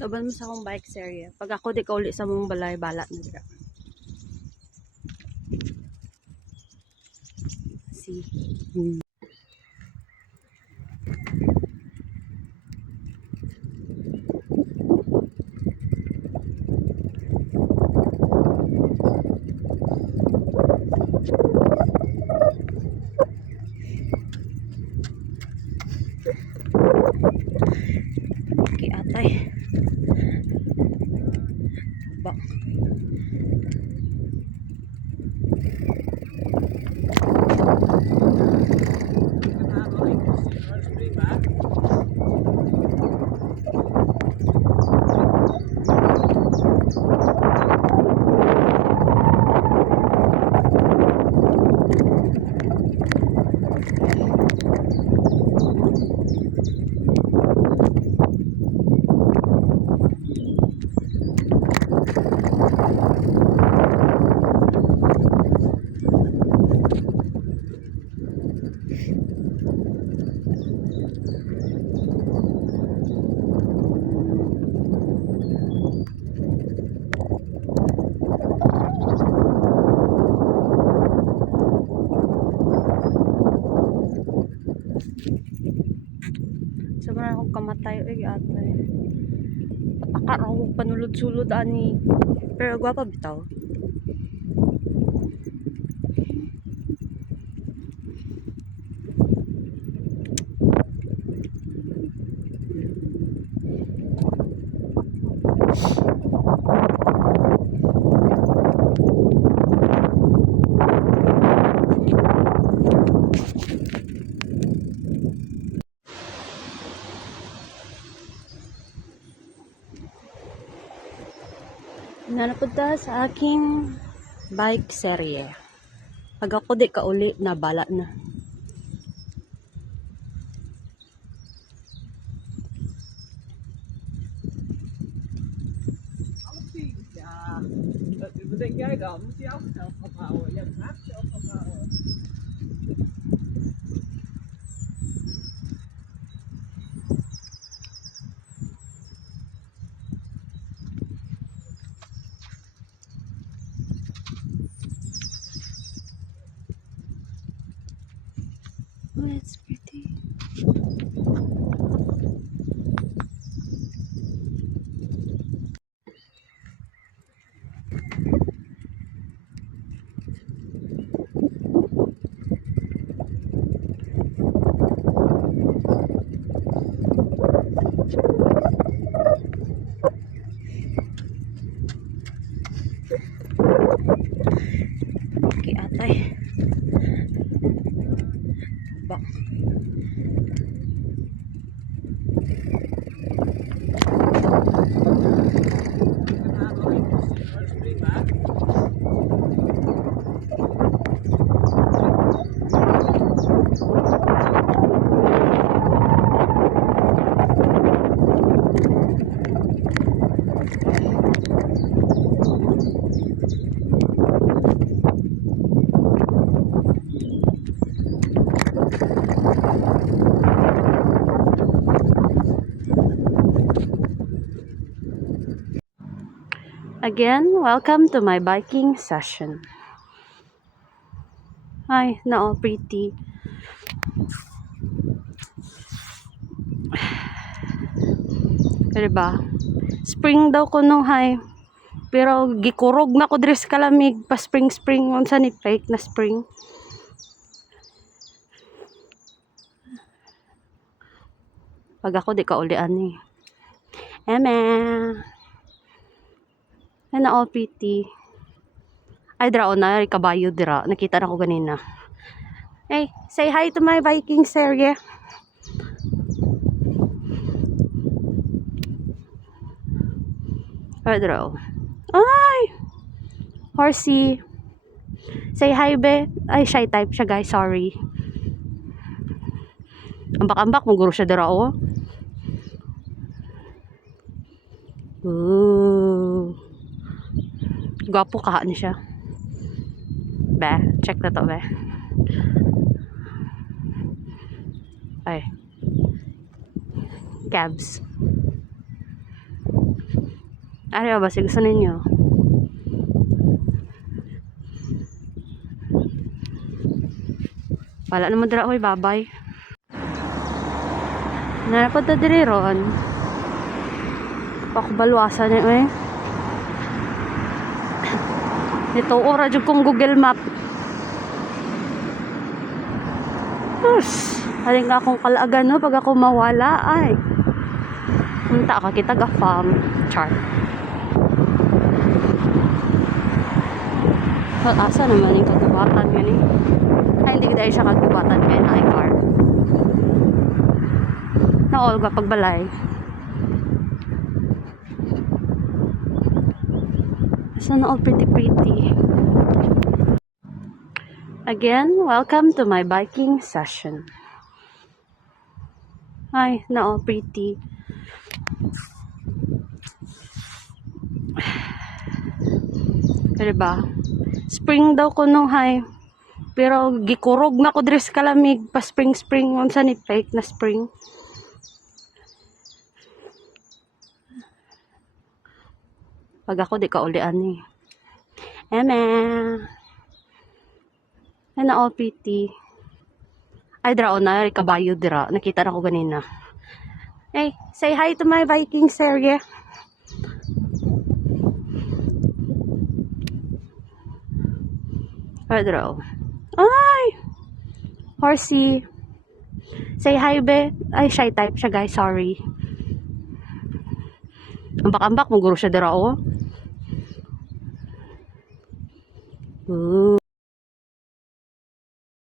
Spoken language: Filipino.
Taban mo sa akong bike serye. Pag ako di ka uli sa mong balay, balat na dira. See? Okay, atay. Bak. Sabaran akong kamatay. Uy, atay. Patakar ako panulod-sulod ani. Pero gwapa bitaw. Nanapunta sa aking bike serye. Pag ako di ka uli, na bala na. Jij dan? Moet je ook zelf ophouden? Je gaat zelf ophouden. Oh, it's pretty. Okay, atay. Bak. Again, welcome to my biking session. Ay, no, pretty. Diba? Spring daw ko nung hay. Pero gikurog na ko dress kalamig pa spring unsa ni fake na spring. Pag ako di ka uli ani. Eme. Ano all pretty. Ay dra na kabayo dira. Nakita na ko ganina. Hey, say hi to my biking serye. Ay dra. Ay! Horsey. Say hi be. Ay shy type siya guys, sorry. Ambak-ambak mo guro siya dira oh. Ooh. Gwapo kahaan siya. Be, check na to be. Ay. Cabs. Ari ba, sige gusto ninyo. Wala naman dira, oy, babay. Nanapod na diri ron. Pakubalwasan niya, eh. Ito, ora dyan kong Google Map. Haling nga akong kalaagan, no? Pag ako mawala, ay. Punta ka, kita ga farm. Char. Well, asa naman yung kagubatan yun, eh. Ay, hindi dahil siya kagubatan kaya na car. Na Olga pagbalay. Asa na all pretty. Again, welcome to my biking session. Ay, na all pretty. Diba? Spring daw ko nung hay. Pero gikurog na ko dress kalamig pa spring unsa ni fake na spring. Pag ako di ka ulian ni. Eme. Ay na OPT. Ay dra na kabayo dira. Nakita na ko ganina. Hey, say hi to my Viking Serge. Ay dra. Ay! Horsey. Say hi, be. Ay, shy type siya, guys. Sorry. Ambak-ambak, maguro siya dira, oh. Ooh.